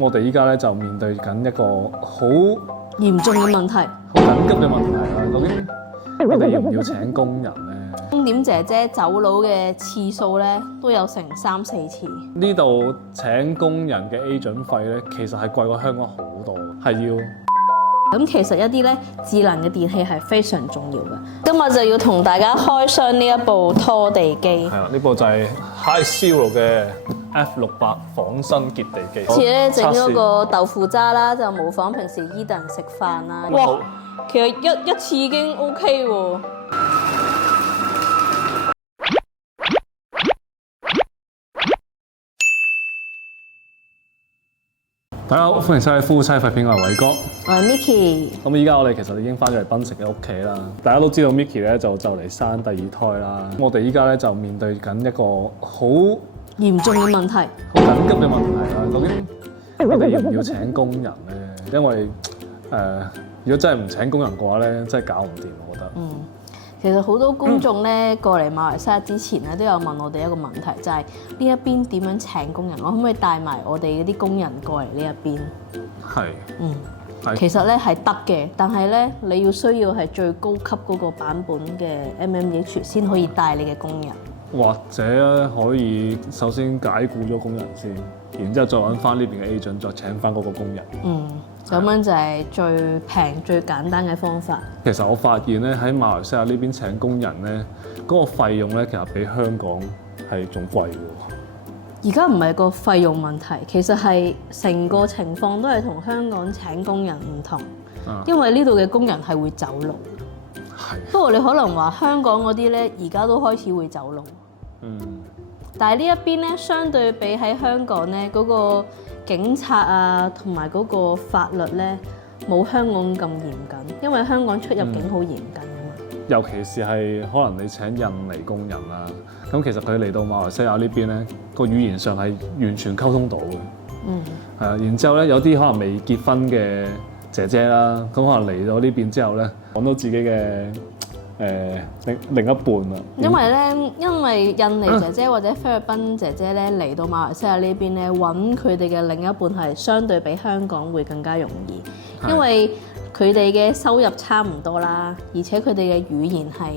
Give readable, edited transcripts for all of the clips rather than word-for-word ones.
我哋依家咧就面對緊一個好嚴重嘅問題。好緊急嘅問題啦。究竟我哋要唔要請工人咧？鐘點姐姐走佬嘅次數咧都有成3、4次。呢度請工人嘅 agent 費咧，其實係貴過香港好多，係要。咁其實一啲咧智能嘅電器係非常重要嘅。今日就要同大家開箱呢一部拖地機。係啦，呢部就係 High Zero 嘅 F68仿生潔地機。次咧整咗個豆腐渣啦，就模仿平時Eden食飯啦。哇，其實一次已經 OK 喎。大家好，歡迎收睇夫妻肺片，我係偉哥。我係 Micky。咁依家我哋其實已經翻咗嚟檳城嘅屋企啦。大家都知道 Micky 咧就嚟生第二胎啦。我哋依家咧就面對緊一個好嚴重嘅問題。好緊急嘅問題啦。究竟我哋要唔要請工人咧？因為如果真係唔請工人嘅話咧，真係搞唔掂，我覺得。其實好多觀眾咧過嚟馬來西亞之前咧都有問我哋一個問題，就係呢一邊點樣請工人？我可唔可以帶埋我哋嗰啲工人過嚟呢一邊？係。其實咧係得嘅，但係咧你要需要係最高級嗰個版本嘅 MMH 先可以帶你嘅工人。或者可以首先解僱咗工人先，然之後再揾翻呢邊嘅 agent 再請翻嗰個工人。咁樣就係最平最簡單嘅方法。其實我發現咧喺馬來西亞呢邊請工人咧，嗰個費用咧其實比香港係仲貴喎。而家唔係個費用問題，其實係成個情況都係同香港請工人唔同，因為呢度嘅工人係會走佬。不過你可能話香港嗰啲咧，而家都開始會走佬。但係呢一邊咧，相對比喺香港咧，嗰個警察啊，同埋嗰個法律咧，冇香港咁嚴謹，因為香港出入境好嚴謹啊嘛。尤其是係可能你請印尼工人啦，咁其實佢嚟到馬來西亞呢邊咧，個語言上係完全溝通到嘅。係啊，然之後咧有啲可能未結婚嘅姐姐啦，咁可能嚟到呢邊之後咧，講到自己嘅另一半啦。因為印尼姐姐或者菲律賓姐姐咧嚟到馬來西亞呢邊咧，揾佢哋嘅另一半係相對比香港會更加容易，因為佢哋嘅收入差唔多啦，而且佢哋嘅語言係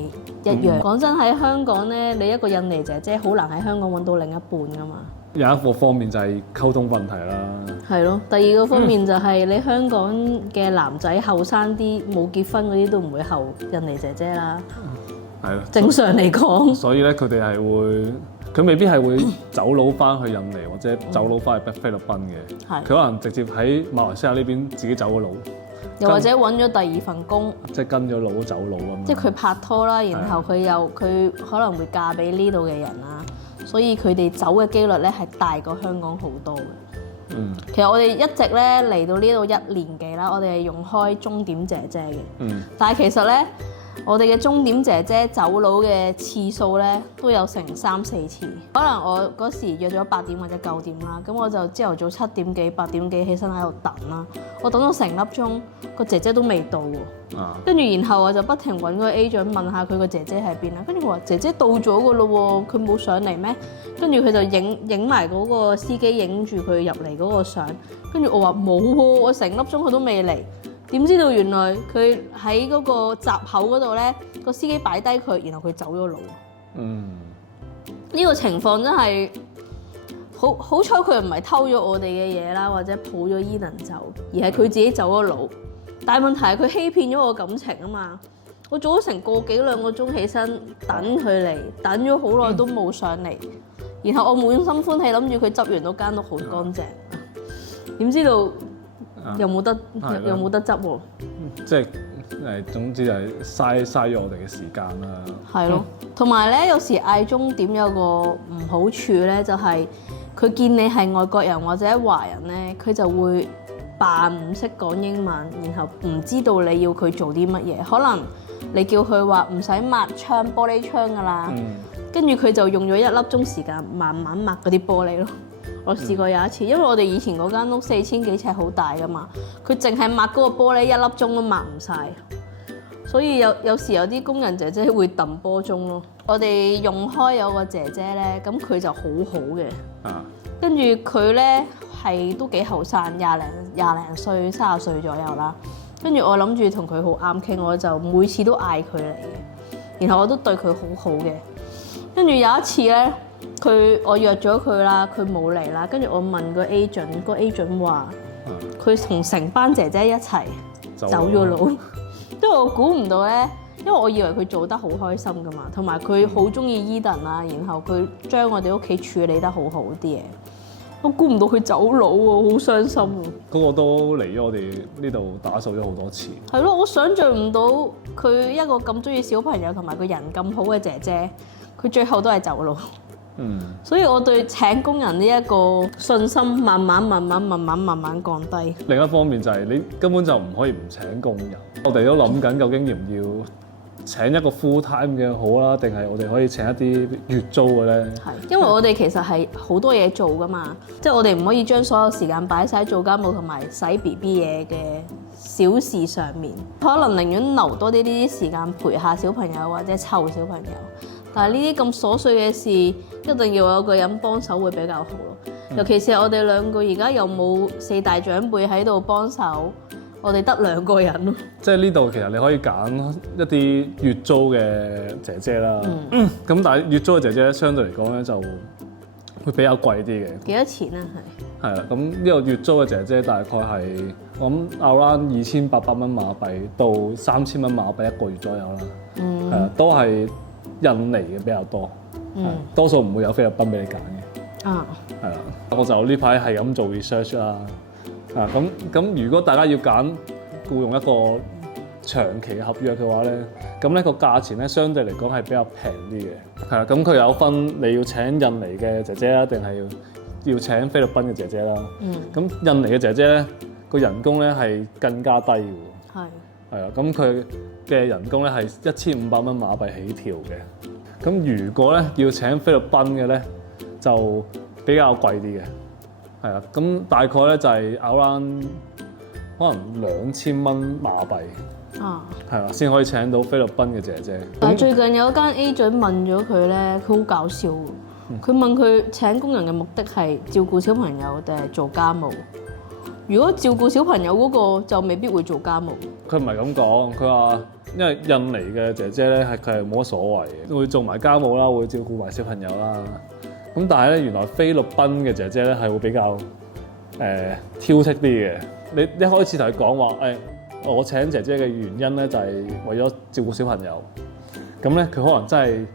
一樣。講真喺香港咧，你一個印尼姐姐好難喺香港揾到另一半㗎嘛。有一個方面就係溝通問題啦。係咯，第二個方面就係你香港嘅男仔後生啲，冇結婚嗰啲都唔會後印尼姐姐啦。係咯，正常嚟講。所以咧，佢哋係會，佢未必係會走佬翻去印尼或者走佬翻去菲律賓嘅。佢可能直接喺馬來西亞呢邊自己走咗佬，又或者揾咗第二份工，即係跟咗佬走佬咁。即係佢拍拖啦，然後佢可能會嫁俾呢度嘅人啦。所以佢哋走嘅機率咧係大過香港好多嘅。其實我哋一直咧嚟到呢度1年幾啦，我哋係用開鐘點姐姐嘅。但係其實咧，我哋嘅鐘點姐姐走佬嘅次數咧都有成3、4次。可能我嗰時約咗8點或者9點啦，咁我就朝頭早7點幾、8點幾起身喺度等啦。我等咗成粒鐘，個姐姐都未到喎。跟住然後我就不停揾個 agent 問下佢個姐姐喺邊啦。跟住佢話姐姐到咗噶咯喎，佢冇上嚟咩？跟住佢就影埋嗰個司機影住佢入嚟嗰個相。跟住我話冇喎，我成粒鐘佢都未嚟。點知道原來佢喺嗰個閘口嗰度咧，個司機擺低佢，然後佢走咗路。呢個情況真係好彩佢唔係偷咗我哋嘅嘢啦，或者抱咗Eden走，而係佢自己走咗佬。但係問題係佢欺騙咗我感情啊嘛！我做咗成個幾2個鐘起身等佢嚟，等咗好耐都冇上嚟，然後我滿心歡喜諗住佢執完嗰間屋好乾淨，點知道又冇得執喎？即係總之就係嘥咗我哋嘅時間啦。係咯，同埋咧有時嗌鐘點有個唔好處咧，就係佢見你係外國人或者華人咧，佢就會扮唔識講英文，然後唔知道你要佢做啲乜嘢。可能你叫佢話唔使抹玻璃窗㗎啦，跟住佢就用咗1粒鐘時間慢慢抹嗰啲玻璃咯。我試過有一次，因為我哋以前嗰間屋4000幾尺好大㗎嘛，佢淨係抹嗰個玻璃1粒鐘都抹唔晒。所以有時有啲工人姐姐會揼波鐘咯。我哋用開有個姐姐咧，咁佢就好好嘅，跟住佢咧係都幾後生，廿零歲、30歲左右啦。跟住我諗住同佢好啱傾，我就每次都嗌佢嚟嘅，然後我都對佢好好嘅。跟住有一次咧，我約咗佢啦，佢冇嚟啦。跟住我問個 agent 話佢同成班姐姐一齊走咗佬，因為我估唔到咧，因為我以為佢做得好開心噶嘛，同埋佢好中意 Eden 啦，然後佢將我哋屋企處理得好好啲嘢。我估唔到佢走佬喎，好傷心喎。嗰個都嚟咗我哋呢度打掃咗好多次。係咯，我想像唔到佢一個咁中意小朋友同埋個人咁好嘅姐姐，佢最後都係走佬。所以我對請工人呢一個信心慢慢降低。另一方面就係你根本就唔可以唔請工人。我哋都諗緊究竟要唔要請一個 full time 嘅好啦，定係我哋可以請一啲月租嘅咧？係，因為我哋其實係好多嘢做噶嘛，即係我哋唔可以將所有時間擺晒做家務同埋洗 BB 嘢嘅小事上面，可能寧願留多啲呢啲時間陪下小朋友或者湊小朋友。但係呢啲咁瑣碎嘅事，一定要有個人幫手會比較好咯。尤其是我哋兩個而家又冇4大長輩喺度幫手。我哋得2個人咯，即係呢度其實你可以揀一啲月租嘅姐姐啦。咁但係月租嘅姐姐相對嚟講咧就會比較貴啲嘅。幾多錢啊？係啦，咁呢個月租嘅姐姐大概係我諗 around 2800蚊馬幣到3000蚊馬幣一個月左右啦。係啊，都係印尼嘅比較多，多數唔會有菲律賓俾你揀嘅。係啦，我就呢排係咁做 research 啦。咁如果大家要揀僱用一個長期嘅合約嘅話咧，咁咧個價錢咧相對嚟講係比較平啲嘅。係啦，咁佢有分你要請印尼嘅姐姐啦，定係要請菲律賓嘅姐姐啦。咁印尼嘅姐姐咧個人工咧係更加低嘅喎。係啊，咁佢嘅人工咧係1500蚊馬幣起跳嘅。咁如果咧要請菲律賓嘅咧就比較貴啲嘅。係啊，咁大概咧就係 around 可能2000蚊馬幣，係啊，先可以請到菲律賓嘅姐姐。但係最近有一間 agent 問咗佢咧，佢好搞笑喎。佢問佢請工人嘅目的係照顧小朋友定係做家務？如果照顧小朋友嗰個就未必會做家務。佢唔係咁講，佢話因為印尼嘅姐姐咧佢係冇乜所謂嘅，會做埋家務啦，會照顧埋小朋友啦。咁但係咧，原來菲律賓嘅姐姐咧係會比較挑剔啲嘅。你一開始同佢講話，我請姐姐嘅原因咧就係為咗照顧小朋友。咁咧佢可能真係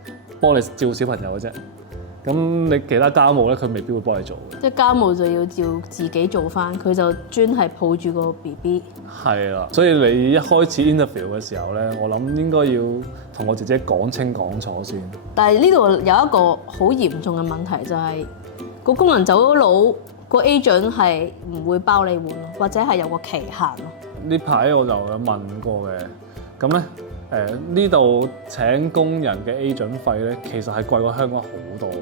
幫你照顧小朋友嘅啫。咁你其他家務咧，佢未必會幫你做嘅。即係家務就要照自己做翻，佢就專係抱住個 BB。係啦，所以你一開始 interview 嘅時候咧，我諗應該要同我姐姐講清講楚先。但係呢度有一個好嚴重嘅問題，就係個工人走咗佬，個 agent 係唔會包你碗咯，或者係有個期限咯。呢排我就有問過嘅，咁咧呢度請工人嘅 agent 費咧，其實係貴過香港好多嘅。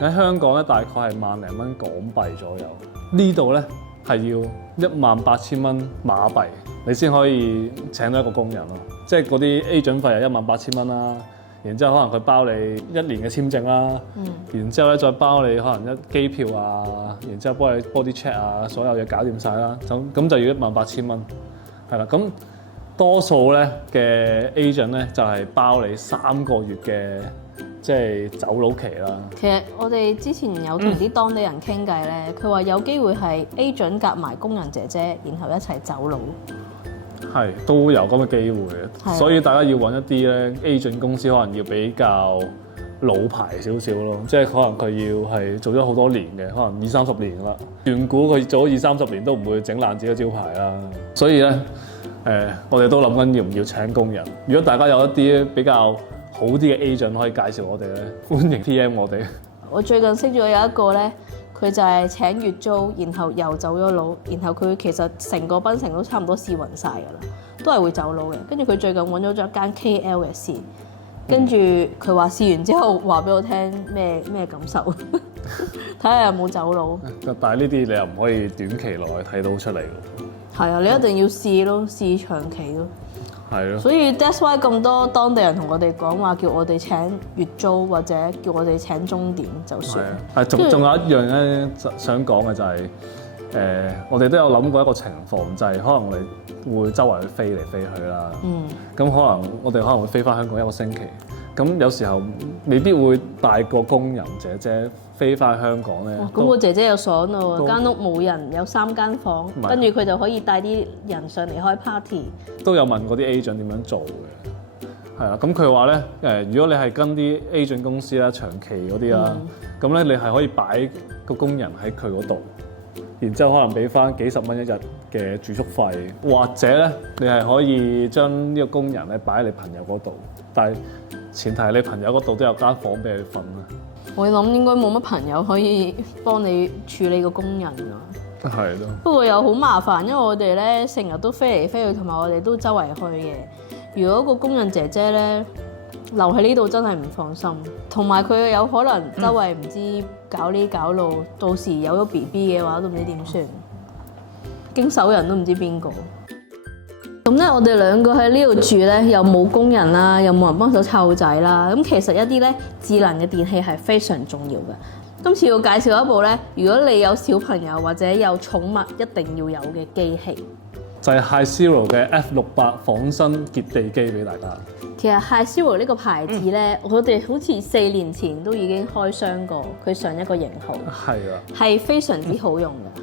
喺香港咧大概係萬零蚊港幣左右，呢度咧係要18000蚊馬幣，你先可以請到一個工人咯。即係嗰啲 agent 費係18000蚊啦，然之後可能佢包你1年嘅簽證啦，然之後咧再包你可能機票啊，然之後幫你 body check 啊，所有嘢搞掂晒啦，咁就要18000蚊，係啦。咁多數咧嘅 agent 咧就係包你3個月嘅即係走佬期啦。其實我哋之前有同啲當地人傾偈咧，佢話有機會係 agent 夾埋工人姐姐，然後一齊走佬。係都有咁嘅機會嘅，所以大家要揾一啲咧 agent 公司，可能要比較老牌少少咯，即係可能佢要係做咗好多年嘅，可能20-30年啦。斷估佢做咗20-30年都唔會整爛自己招牌啦。所以咧，我哋都諗緊要唔要請工人。如果大家有一啲比較好啲嘅 agent 可以介紹我哋咧，歡迎 PM 我哋。我最近識咗有一個咧，佢就係請月租，然後又走咗佬，然後佢其實成個檳城都差唔多試勻晒㗎啦，都係會走佬嘅。跟住佢最近揾咗間 KL 嘅試，跟住佢話試完之後話俾我聽咩感受，睇下有冇走佬。但係呢啲你又唔可以短期內睇到出嚟㗎。係啊，你一定要試咯，試長期咯。係咯。所以 that's why 咁多當地人同我哋講話，叫我哋請月租或者叫我哋請鐘點就算。係仲有一樣咧，想講嘅就係、我哋都有諗過一個情況，就係、可能我哋會周圍去飛嚟飛去啦。咁可能我哋可能會飛翻香港一個星期。咁有時候未必會帶個工人姐姐飛翻香港咧。咁個姐姐又爽咯，間屋冇人，有3間房，跟住佢就可以帶啲人上嚟開 party。都有問過啲 agent 點樣做嘅，係啦。咁佢話咧如果你係跟啲 agent 公司啦、長期嗰啲啦，咁咧你係可以擺個工人喺佢嗰度，然之後可能俾翻幾十蚊一日嘅住宿費，或者咧你係可以將呢個工人咧擺喺你朋友嗰度，但係前提係你朋友嗰度都有間房俾你瞓啦。我諗應該冇乜朋友可以幫你處理個工人㗎。係咯。不過又好麻煩，因為我哋咧成日都飛嚟飛去，同埋我哋都周圍去嘅。如果個工人姐姐咧留喺呢度，真係唔放心。同埋佢有可能周圍唔知搞呢搞路，到時有咗 BB 嘅話，都唔知點算。經手人都唔知邊個。咁咧，我哋兩個喺呢度住咧，又冇工人啦，又冇人幫手湊仔啦。咁其實一啲咧智能嘅電器係非常重要嘅。今次要介紹一部咧，如果你有小朋友或者有寵物，一定要有嘅機器，就係 High Zero 嘅 F68仿生潔地機俾大家。其實 High Zero 呢個牌子咧，我哋好似4年前都已經開箱過佢上一個型號，係非常之好用嘅。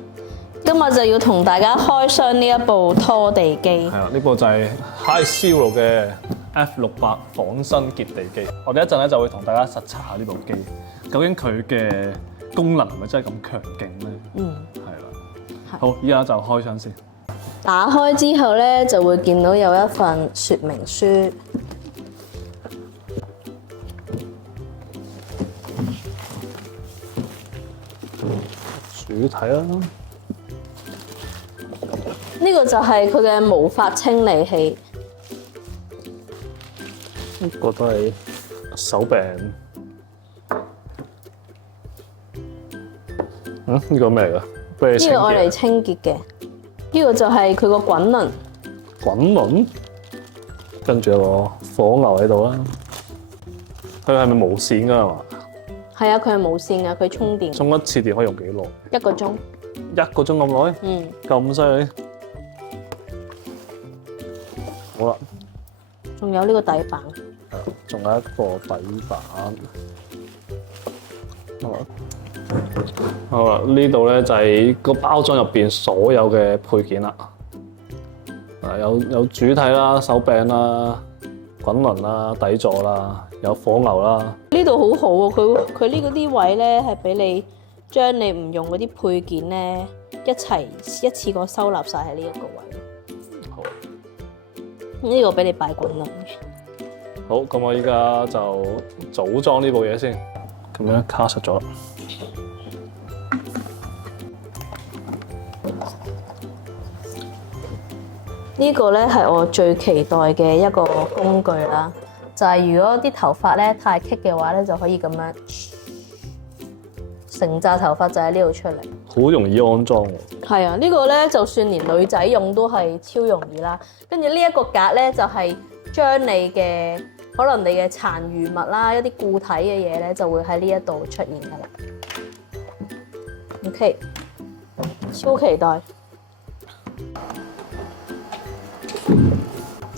今日就要同大家開箱呢一部拖地機。係啦，呢部就係 High Zero 嘅 F68仿生潔地機。我哋一陣咧就會同大家實測下呢部機，究竟佢嘅功能係咪真係咁強勁咧？係啦。好，依家就開箱先。打開之後咧，就會見到有一份說明書。主體啦。呢個就係佢嘅毛髮清理器。呢個都係手柄。呢個咩嚟㗎？呢個愛嚟清潔嘅。呢個就係佢個滾輪。滾輪？跟住有個火牛喺度啦。佢係咪無線㗎係嘛？係啊，佢係無線㗎，佢充電。充一次電可以用幾耐？1個鐘。1個鐘咁耐？咁犀利？好啦，仲有呢個底板，仲有一個底板。好啦，呢度咧就係個包裝入邊所有嘅配件啦。有主體啦、手柄啦、滾輪啦、底座啦，有火牛啦。呢度好好喎，佢呢個啲位咧係俾你將你唔用嗰啲配件咧一次過收納晒喺呢一個位。呢個俾你擺滾輪嘅。好，咁我依家就組裝呢部嘢先，咁樣卡實咗。呢個咧係我最期待嘅一個工具啦，就係如果啲頭髮咧太棘嘅話咧，就可以咁樣成紮頭髮就喺呢度出嚟。好容易安裝喎。係啊，呢個咧就算連女仔用都係超容易啦。跟住呢一個格咧就係將你嘅可能你嘅殘餘物啦，一啲固體嘅嘢咧就會喺呢一度出現㗎啦。OK， 超期待。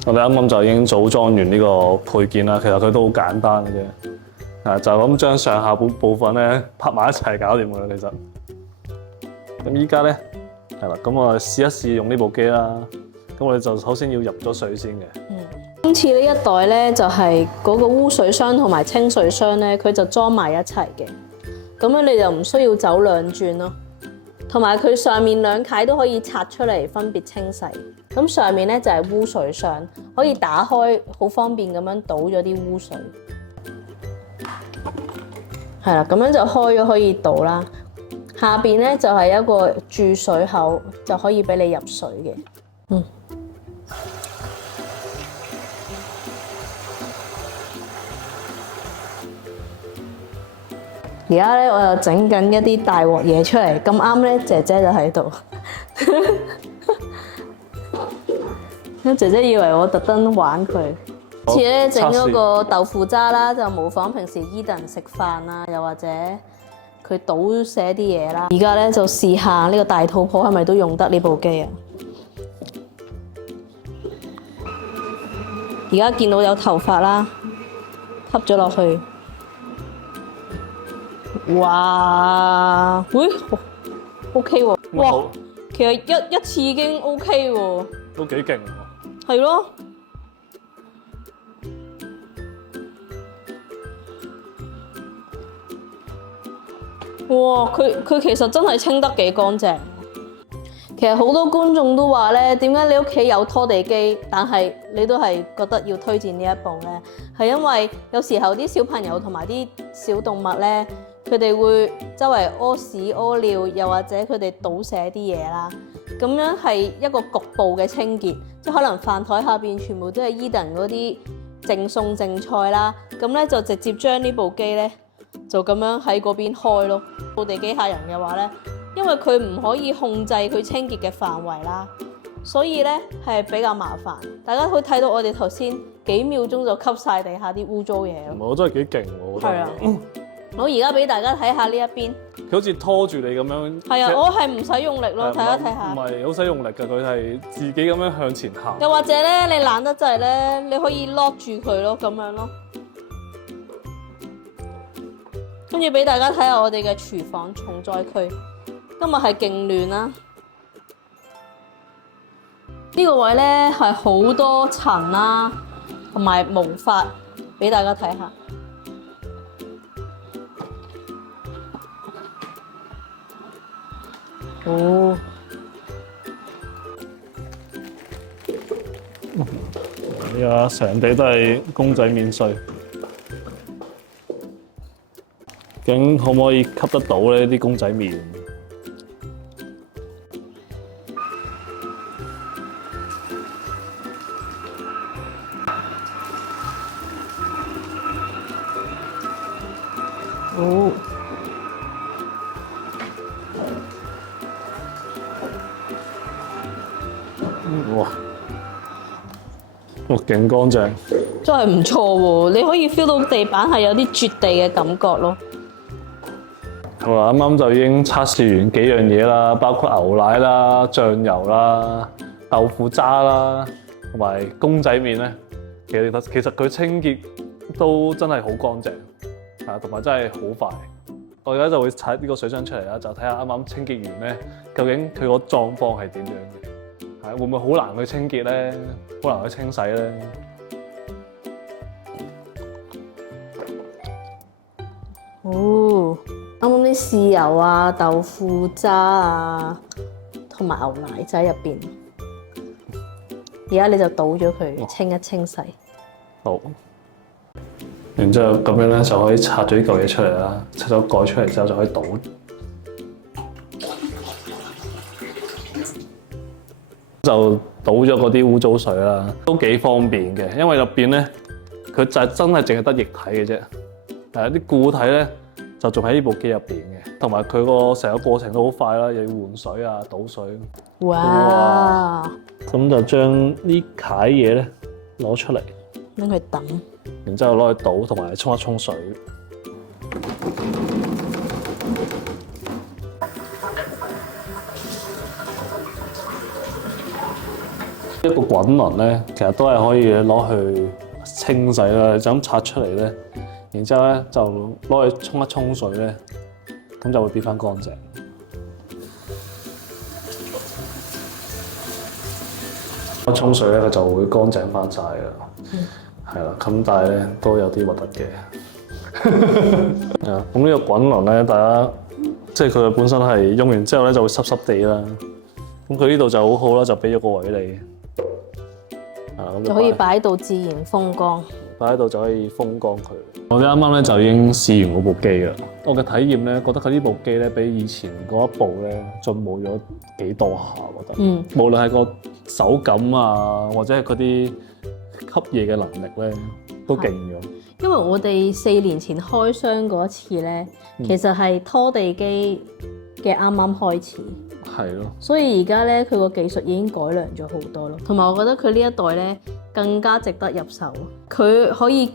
我哋啱啱就已經組裝完呢個配件啦，其實佢都好簡單嘅啫，就咁將上下部分咧拍埋一齊搞掂㗎啦，其實。咁依家咧係啦，咁我哋試一試用呢部機啦。咁我哋就首先要入咗水先嘅。今次呢一袋咧就係嗰個污水箱同埋清水箱咧，佢就裝埋一齊嘅。咁樣你就唔需要走兩轉咯。同埋佢上面兩塊都可以拆出嚟分別清洗。咁上面咧就係污水箱，可以打開，好方便咁樣倒咗啲污水。係啦，咁樣就開咗可以倒啦。下邊咧就係一個注水口，就可以俾你入水嘅。而家咧我又整緊一啲大鑊嘢出嚟，咁啱咧姐姐就喺度。姐姐以為我特登玩佢。次咧整咗個豆腐渣啦，就模仿平時 Eden 食飯啦，又或者佢倒瀉啲嘢啦。而家咧就試下呢個大肚婆係咪都用得呢部機啊？而家見到有頭髮啦，吸咗落去。哇！喂，OK 喎，哇！其實一次已經 OK 喎，都幾勁喎。係咯。哇！佢其實真係清得幾乾淨。其實好多觀眾都話咧，點解你屋企有拖地機，但係你都係覺得要推薦呢一部咧？係因為有時候啲小朋友同埋啲小動物咧，佢哋會周圍屙屎屙尿，又或者佢哋倒瀉啲嘢啦。咁樣係一個局部嘅清潔，即係可能飯台下邊全部都係 Eden 嗰啲剩餸剩菜啦。咁咧就直接將呢部機咧就咁樣喺嗰邊開咯。掃地機械人嘅話咧，因為佢唔可以控制佢清潔嘅範圍啦，所以咧係比較麻煩。大家可以睇到我哋頭先幾秒鐘就吸晒地下啲污糟嘢咯。我真係幾勁喎！我覺得。係啊。我而家俾大家睇下呢一邊。佢好似拖住你咁樣。係啊，我係唔使用力咯，睇下睇下。唔係好使用力㗎，佢係自己咁樣向前行。又或者咧，你懶得滯咧，你可以 lock 住佢咯，咁樣咯。跟住俾大家睇下我哋嘅廚房重災區。今日係勁亂啦，呢個位咧係好多塵啦，同埋毛髮，俾大家睇下。哦，依家成地都係公仔麵碎，究竟可唔可以吸得到呢啲公仔麵？哦，哇！哇，勁乾淨，真係唔錯喎！你可以 feel 到地板係有啲絕地嘅感覺咯。好啦，啱啱就已經測試完幾樣嘢啦，包括牛奶啦、醬油啦、豆腐渣啦，同埋公仔麵咧。其實佢清潔都真係好乾淨，啊，同埋真係好快。我而家就會踩呢個水箱出嚟啦，就睇下啱啱清潔完咧，究竟佢個狀況係點樣嘅？係會唔會好難去清潔咧？好難去清洗咧？哦，啱啱啲豉油啊、豆腐渣啊，同埋牛奶仔入邊。而家你就倒咗佢，清一清洗。好。然之後咁樣咧就可以拆咗呢嚿嘢出嚟啦，拆咗蓋出嚟之後就可以倒，就倒咗嗰啲污糟水啦，都幾方便嘅，因為入邊咧佢就真係淨係得液體嘅啫，啲固體咧就仲喺呢部機入邊嘅，同埋佢個成個過程都好快啦，又要換水啊、倒水。哇！咁就將呢塊嘢咧攞出嚟，拎佢揼。然之後攞去倒，同埋沖一沖水。一個滾輪咧，其實都係可以攞去清洗啦。就咁拆出嚟咧，然之後咧就攞去沖一沖水咧，咁就會變翻乾淨。一沖水咧，佢就會乾淨翻晒㗎啦。係啦，咁但係咧都有啲核突嘅。係啊，咁呢個滾輪咧，大家即係佢本身係用完之後咧就會濕濕地啦。咁佢呢度就好好啦，就俾咗個位你，咁就可以擺喺度自然風乾。擺喺度就可以風乾佢。我哋啱啱咧就已經試完嗰部機啦。我嘅體驗咧，覺得佢呢部機咧比以前嗰一部咧進步咗幾多下，我覺得。無論係個手感啊，或者係嗰啲吸嘢嘅能力咧，都勁咗。因為我哋4年前開箱嗰一次咧，其實係拖地機嘅啱啱開始。係咯。所以而家咧，佢個技術已經改良咗好多咯。同埋我覺得佢呢一代咧更加值得入手。佢可以吸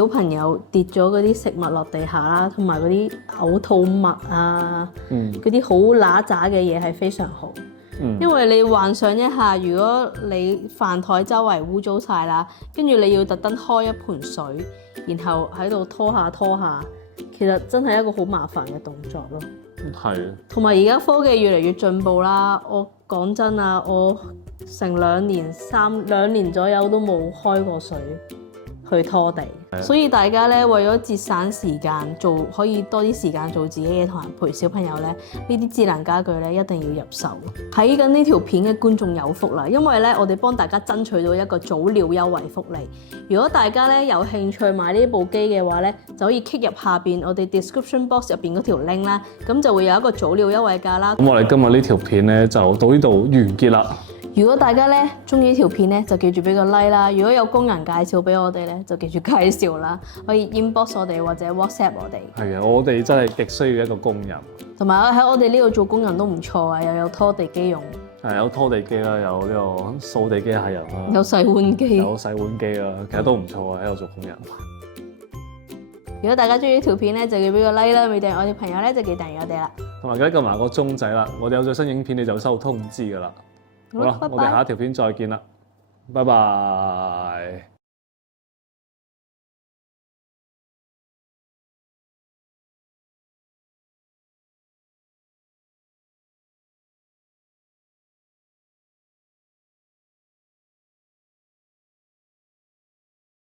小朋友跌咗嗰啲食物落地下啦，同埋嗰啲嘔吐物啊，嗰啲好揦渣嘅嘢係非常好。因為你幻想一下，如果你飯台周圍污糟晒啦，跟住你要特登開一盆水，然後喺度拖下，其實真係一個好麻煩嘅動作咯。係。同埋而家科技越嚟越進步啦，我講真啊，我成兩年左右都冇開過水去拖地，所以大家咧為咗節省時間，可以多啲時間做自己嘢，同人陪小朋友咧，呢啲智能家居咧一定要入手。睇緊呢條片嘅觀眾有福啦，因為咧我哋幫大家爭取到一個早鳥優惠福利。如果大家咧有興趣買呢部機嘅話咧，就可以 click 入下邊我哋 description box 入邊嗰條 link 啦，咁就會有一個早鳥優惠價啦。咁我哋今日呢條片咧就到呢度完結啦。如果大家咧中意呢條片咧，就記住俾個 like 啦。如果有工人介紹俾我哋咧，就記住介紹啦。可以 inbox 我哋或者 WhatsApp 我哋。係啊，我哋真係極需要一個工人。同埋喺我哋呢度做工人都唔錯啊，又有拖地機用。係有拖地機啦，有呢個掃地機械人啦，有洗碗機。有洗碗機啦，其實都唔錯啊，喺度做工人。如果大家中意呢條片咧，就要俾個 like 啦。未訂閱我哋朋友咧，就記得訂閱我哋啦。同埋記得撳埋個鐘仔啦，我哋有最新影片你就收通知㗎啦。好啦，我哋下一條片再見啦，拜拜。